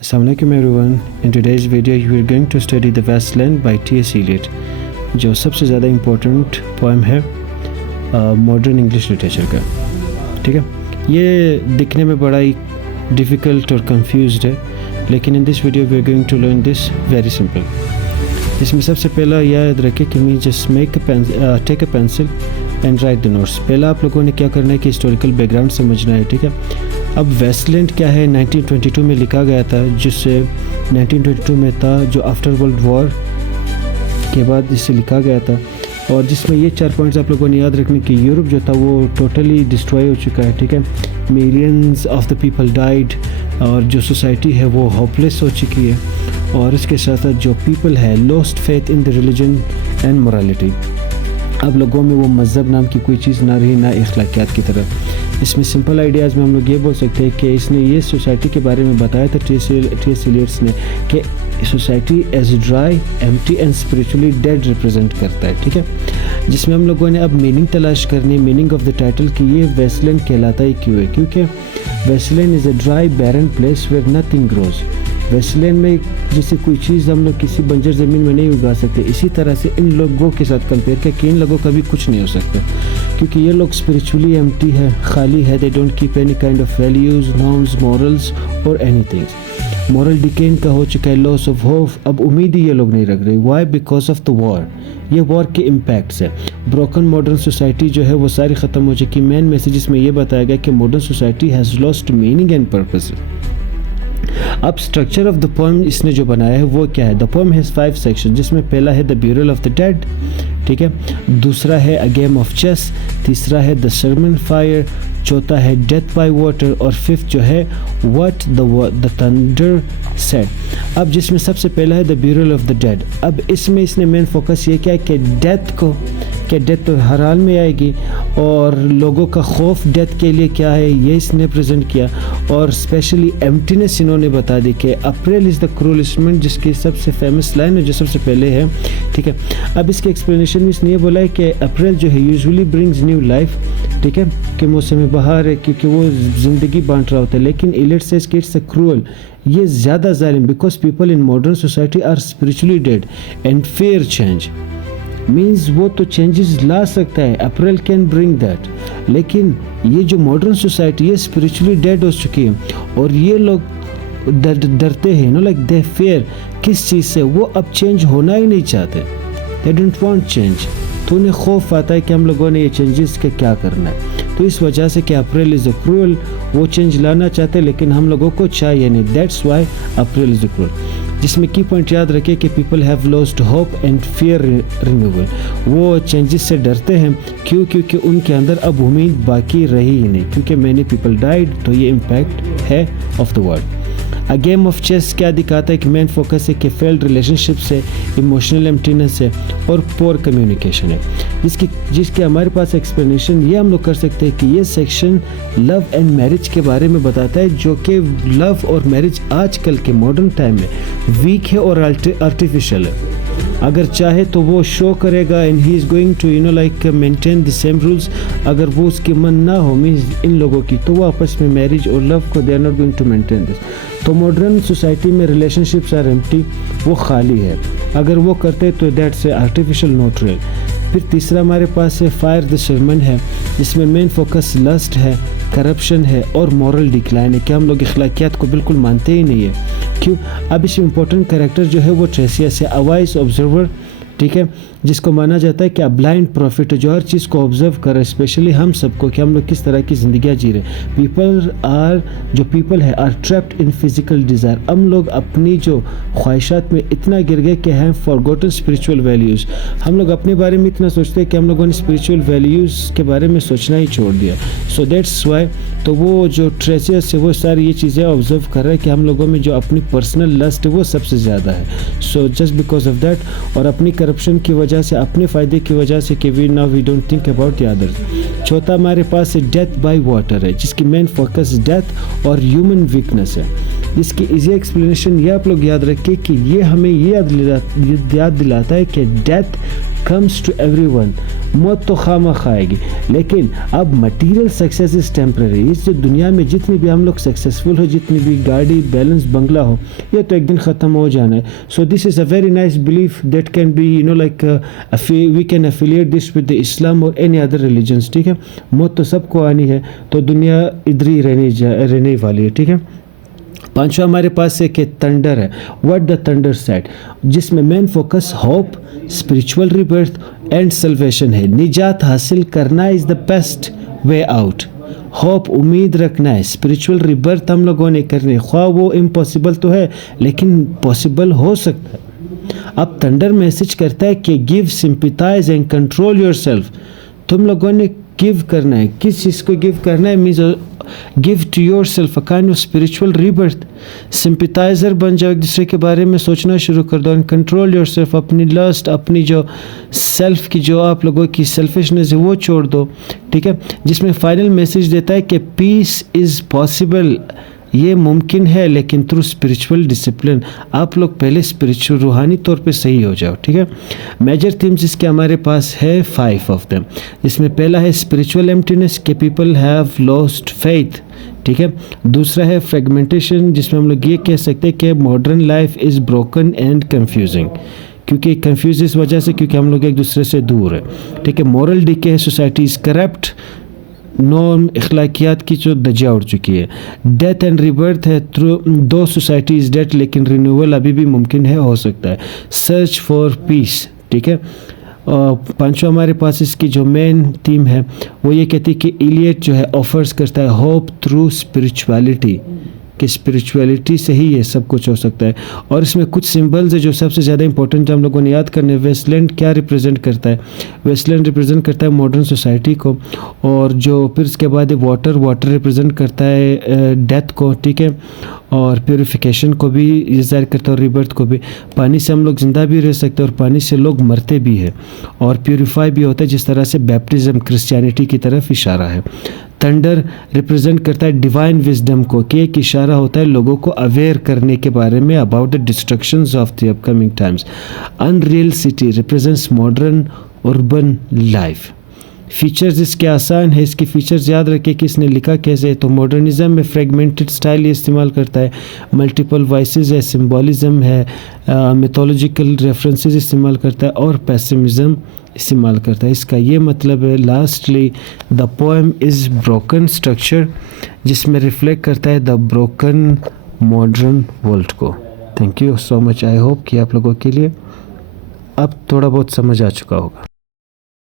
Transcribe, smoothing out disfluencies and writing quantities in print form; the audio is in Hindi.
Assalamualaikum everyone. In today's video you are going to study The Wasteland by T.S. Eliot, जो सबसे ज़्यादा इम्पोर्टेंट पोएम है मॉडर्न इंग्लिश लिटरेचर का। ठीक है, ये दिखने में बड़ा ही डिफ़िकल्ट और कंफ्यूज्ड है, लेकिन in this video we are going to learn this very simple. इसमें सबसे पहला याद रखें कि me just take a pencil and write the notes. पहला आप लोगों ने क्या करना है कि हिस्टोरिकल बैकग्राउंड समझना है। ठीक है, अब वेस्टलैंड क्या है 1922 में लिखा गया था, जिससे 1922 में था जो आफ्टर वर्ल्ड वॉर के बाद इसे लिखा गया था, और जिसमें ये 4 पॉइंट्स आप लोगों ने याद रखने कि यूरोप जो था वो टोटली डिस्ट्रॉय हो चुका है। ठीक है, millions of the people died, और जो सोसाइटी है वो होपलेस हो चुकी है, और इसके साथ साथ जो पीपल है lost faith in the religion and morality. अब लोगों में वो मज़हब नाम की कोई चीज़ ना रही, ना अखलाकियात की तरफ। इसमें सिंपल आइडियाज़ में हम लोग ये बोल सकते हैं कि इसने ये सोसाइटी के बारे में बताया था टी.एस. एलियट ने कि society as dry, empty and spiritually dead represent करता है। ठीक है, जिसमें हम लोगों ने अब मीनिंग तलाश करनी, मीनिंग ऑफ द टाइटल कि ये वेस्टलैंड कहलाता ही क्यों है, क्योंकि wasteland is a dry barren place where nothing grows. Wasteland में जैसे कोई चीज़ हम लोग किसी बंजर ज़मीन में नहीं उगा सकते, इसी तरह से इन लोगों के साथ कंपेयर करके इन लोगों का भी कुछ नहीं हो सकता, क्योंकि ये लोग स्पिरिचुअली एम्प्टी है, खाली है। They don't keep any kind of values, norms, morals और एनीथिंग। मॉरल डिके इनका हो चुका है, लॉस ऑफ होप, अब उम्मीद ही ये लोग नहीं रख रहे। Why? Because of the war. ये वॉर के इम्पैक्ट्स है। ब्रोकन मॉडर्न सोसाइटी जो है वो सारी ख़त्म हो चुकी। मेन मैसेज में ये बताया गया कि modern society has lost meaning and purpose. अब स्ट्रक्चर ऑफ द पोएम इसने जो बनाया है वो क्या है? द पोएम हैज़ 5 सेक्शन, जिसमें पहला है the burial of the dead. ठीक है, दूसरा है अ गेम ऑफ चेस, तीसरा है द सर्मन फायर, चौथा है डेथ बाय वाटर, और फिफ्थ जो है व्हाट द थंडर सेड। अब जिसमें सबसे पहला है the burial of the dead. अब इसमें इसने मेन फोकस ये किया कि डेथ तो हर हाल में आएगी, और लोगों का खौफ डेथ के लिए क्या है ये इसने प्रेजेंट किया, और स्पेशली एम्प्टीनेस इन्होंने बता दी कि April is the cruellest month, जिसकी सबसे फेमस लाइन है जो सबसे पहले है। ठीक है, अब इसके एक्सप्लेनेशन में इसने ये बोला है कि अप्रैल जो है यूजुअली ब्रिंग्स न्यू लाइफ। ठीक है, कि मौसम बहार है क्योंकि वो ज़िंदगी बांट रहा होता है, लेकिन एलियट सेज कि इट्स अ क्रूअल, ये ज़्यादा जालिम, because people in modern society are spiritually dead and fair change. Means वो तो चेंजेस ला सकता है, अप्रैल कैन ब्रिंग दैट, लेकिन ये जो मॉडर्न सोसाइटी है स्पिरिचुअली डेड हो चुकी है, और ये लोग डरते हैं, नो लाइक दे फेयर। किस चीज़ से? वो अब चेंज होना ही नहीं चाहते, दे डोंट वांट चेंज। तो उन्हें खौफ आता है कि हम लोगों ने ये चेंजेस का क्या करना है। तो इस वजह से कि अप्रैल इज़ अ क्रूअल, वो चेंज लाना चाहते लेकिन हम लोगों को चाहिए नहीं, that's why April is a cruel. जिसमें की पॉइंट याद रखें कि people have lost hope and fear renewal. वो चेंजेस से डरते हैं, क्यों? क्योंकि उनके अंदर अब उम्मीद बाकी रही ही नहीं, क्योंकि मैनी पीपल डाइड। तो ये इम्पैक्ट है of the world. A game of chess क्या दिखाता है कि मेन फोकस है कि फेल्ड रिलेशनशिप से, इमोशनल एम्प्टीनेस है, और पोर कम्युनिकेशन है, जिसके हमारे पास एक्सप्लेनेशन ये हम लोग कर सकते हैं कि ये सेक्शन लव एंड मैरिज के बारे में बताता है, जो कि लव और मैरिज आजकल के मॉडर्न टाइम में वीक है और आर्टिफिशियल है। अगर चाहे तो वो शो करेगा and he is going to like maintain the same rules. अगर वो उसकी मन ना हो मीन्स इन लोगों की, तो वो आपस में मैरिज और लव को they are not going to maintain this. तो मॉडर्न सोसाइटी में रिलेशनशिप्स आर एम्प्टी, वो खाली है। अगर वो करते तो दैट्स आर्टिफिशियल, नॉट रियल। फिर तीसरा हमारे पास है फायर द सर्मन है, जिसमें मेन फोकस लस्ट है, करप्शन है, और मॉरल डिक्लाइन है कि हम लोग अखलाकियात को बिल्कुल मानते ही नहीं है। क्यों? अब इसमें इंपॉर्टेंट कैरेक्टर जो है वो ट्रेसियस है, अ वाइज ऑब्जर्वर। ठीक है, जिसको माना जाता है कि ब्लाइंड प्रॉफिट, जो हर चीज़ को ऑब्जर्व करे, स्पेशली हम सबको कि हम लोग किस तरह की ज़िंदगियाँ जी रहे। पीपल है are trapped in physical desire. हम लोग अपनी जो ख्वाहिशात में इतना गिर गए कि हैं फॉरगॉटन स्पिरिचुअल वैल्यूज़। हम लोग अपने बारे में इतना सोचते हैं कि हम लोगों ने स्पिरिचुअल वैल्यूज़ के बारे में सोचना ही छोड़ दिया। सो दैट्स वाई तो वो जो ट्रेसियस है वो सारी ये चीज़ें ऑब्जर्व कर रहा है कि हम लोगों में जो अपनी पर्सनल लस्ट है वो सबसे ज़्यादा है। So just because of that, और अपनी करप्शन की वजह से, अपने फ़ायदे की वजह से कि we don't think about the others. चौथा हमारे पास डेथ बाय वाटर है, जिसकी मेन फोकस डेथ और ह्यूमन वीकनेस है। जिसकी इजी एक्सप्लेनेशन ये आप लोग याद रखें कि ये हमें ये याद दिलाता है कि डेथ कम्स टू एवरीवन, मौत तो खामा खाएगी, लेकिन अब मटेरियल सक्सेस इज़ टेम्पररी। इस जो दुनिया में जितनी भी हम लोग सक्सेसफुल हो, जितनी भी गाड़ी, बैलेंस, बंगला हो, ये तो एक दिन ख़त्म हो जाना है। So this is a very nice belief that can be like we can affiliate this with the Islam और एनी अदर रिलीजन्स। ठीक है, मौत तो सबको आनी है, तो दुनिया इधर ही रहने वाली है। ठीक है, पांचवा हमारे पास एक थंडर है, व्हाट द थंडर सेड, जिसमें main focus hope, spiritual rebirth and salvation है। निजात हासिल करना is the best way out. Hope, उम्मीद रखना है, स्पिरिचुअल रिबर्थ हम लोगों ने करनी है, ख्वाह वो इम्पॉसिबल तो है लेकिन पॉसिबल हो सकता है। अब थंडर मैसेज करता है कि give, sympathise and control yourself. तुम लोगों ने गिव करना है, किस चीज़ को गिव करना है, means give to yourself a kind of spiritual rebirth. Sympathiser बन जाओ, एक दूसरे के बारे में सोचना शुरू कर दो। एंड कंट्रोल योर सेल्फ, अपनी लस्ट, अपनी जो सेल्फ की जो आप लोगों की सेल्फिशनेस है वो छोड़ दो। ठीक है, जिसमें फाइनल मैसेज देता है कि पीस इज़ पॉसिबल, ये मुमकिन है, लेकिन थ्रू स्पिरिचुअल डिसिप्लिन। आप लोग पहले स्पिरिचुअल रूहानी तौर पे सही हो जाओ। ठीक है, मेजर थीम्स इसके हमारे पास है 5 ऑफ देम। इसमें पहला है स्पिरिचुअल एम्प्टीनेस के पीपल हैव लॉस्ट फेथ। ठीक है, दूसरा है फ्रेगमेंटेशन, जिसमें हम लोग ये कह सकते हैं कि modern life is broken and confusing, क्योंकि कंफ्यूज इस वजह से क्योंकि हम लोग एक दूसरे से दूर है। ठीक है, मॉरल डीके है, सोसाइटी इज़ करप्ट, नॉर्म अखलाकियात की जो दजिया उड़ चुकी है। डेथ एंड रिबर्थ है, थ्रू दो सोसाइटीज़ डेथ, लेकिन रिन्यूअल अभी भी मुमकिन है, हो सकता है। Search for piece. ठीक है, पांचवा हमारे पास इसकी जो मेन थीम है वो ये कहती है कि इलियट जो है ऑफर्स करता है होप थ्रू स्पिरिचुअलिटी, कि स्पिरिचुअलिटी से ही ये सब कुछ हो सकता है। और इसमें कुछ सिंबल्स है जो सबसे ज़्यादा इंपॉर्टेंट हम लोगों ने याद करने। वेस्टलैंड क्या रिप्रेजेंट करता है? वेस्टलैंड रिप्रेजेंट करता है मॉडर्न सोसाइटी को, और जो फिर इसके बाद वाटर रिप्रेजेंट करता है डेथ को। ठीक है, और प्योरीफिकेशन को भी ये ज़ाहिर करता है, और रिबर्थ को भी। पानी से हम लोग ज़िंदा भी रह सकते हैं और पानी से लोग मरते भी हैं, और प्योरीफाई भी होता है, जिस तरह से बैप्टिज़म क्रिश्चियनिटी की तरफ इशारा है। थंडर रिप्रेजेंट करता है डिवाइन विजडम को, कि एक इशारा होता है लोगों को अवेयर करने के बारे में about the destructions of the upcoming times. Unreal city represents modern urban life. Features इसके आसान है, इसके फीचर्स याद रखें कि इसने लिखा कैसे है। तो मॉडर्निज्म में फ्रेगमेंटेड स्टाइल ये इस्तेमाल करता है, मल्टीपल वॉइसेस है, सिम्बॉलिज्म है, मिथोलॉजिकल रेफरेंसेस इस्तेमाल करता है, और पेसिमिज्म इस्तेमाल करता है। इसका ये मतलब है lastly the poem is broken structure, जिसमें रिफ्लेक्ट करता है द ब्रोकन मॉडर्न वर्ल्ड को। Thank you so much. I hope कि आप लोगों के लिए अब थोड़ा बहुत समझ आ चुका होगा।